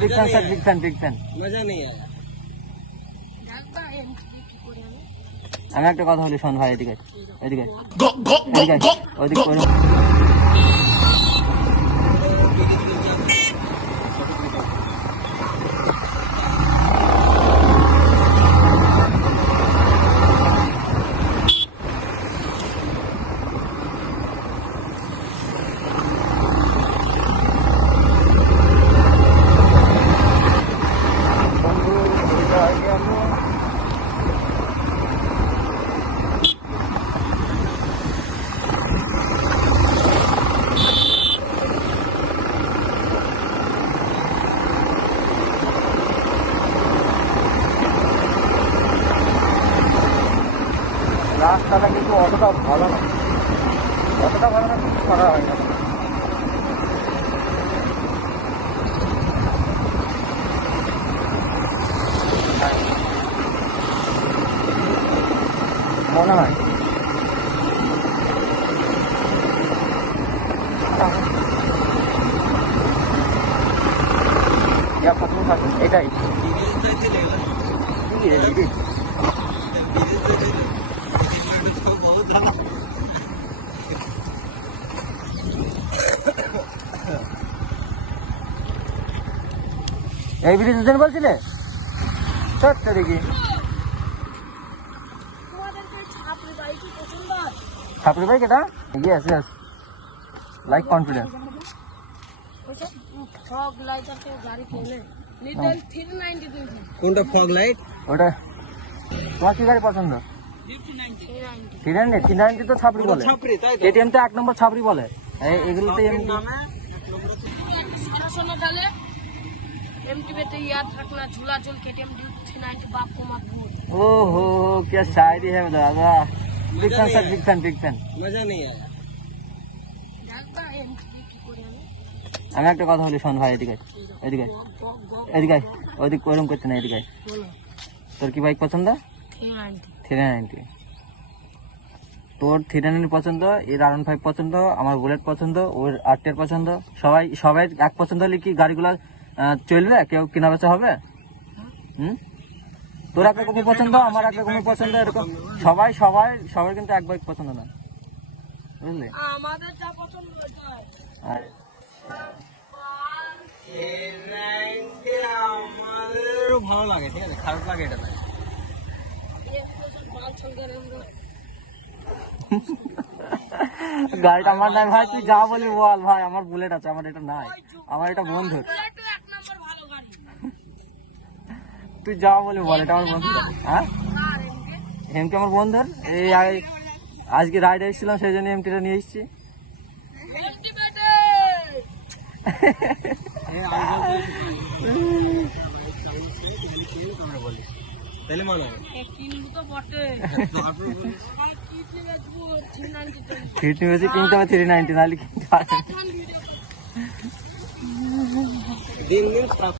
Big fan sir, big fan, big fan. मजा नहीं आया। আমি একটা কথা বলি, শোন ভাই, এদিকে এদিকে এদিকে ওদিকে ওরকম। রাস্তাটা কিন্তু অতটা ভালো না, অতটা ভালো না, কিছু করা হয় না। মনে হয় এটাই এই ব্রিজের জন্য বলছিলে? সত্যি দেখি ছাপড়ি বাইক এটা, ইয়েস ইয়েস, লাইক কনফিডেন্স। কোনটা ফগ লাইট? ওটা তোমার কি গাড়ি পছন্দ? 390 তো ছাপড়ি বলে, এটিএম তো 1 নম্বর ছাপড়ি বলে। এগুলো তো ओहो क्या शायरी है दादा। Big fan sir, big fan, big fan. मजा नहीं आया। আমি একটা কথা বলি, শোন ভাই, এদিকে এদিকে এদিকে ওদিকে ওরকম করতে না, এদিকে। তোর কি বাইক পছন্দ? 390। তোর 390 পছন্দ, এর R15 পছন্দ, আমার বুলেট পছন্দ, ওর R10 পছন্দ। সবাই এক পছন্দ হলে কি গাড়িগুলো চলবে? কেউ কেনা বেচা হবে? তোর এক রকমের পছন্দ, আমার এক রকমের পছন্দ, এরকম সবাই কিন্তু এক বাইক পছন্দ না, বুঝলি? আমাদের যা পছন্দ ভালো লাগে, ঠিক আছে, খারাপ লাগে এটা। গাড়িটা আমার নাই ভাই, তুই যা বলি বল ভাই। আমার বুলেট আছে, আমার এটা নাই, আমার এটা বন্ধুর। তুই যা বলি বল, এটা আমার বন্ধু। হ্যাঁ, এমটি আমার বন্ধুর। এই আজকে রাইড এসেছিলাম, সেই জন্য এমটিটা নিয়ে এসেছি। কিনতে হবে 390, নাহলে কিনতে পারবে। দিন দিন খারাপ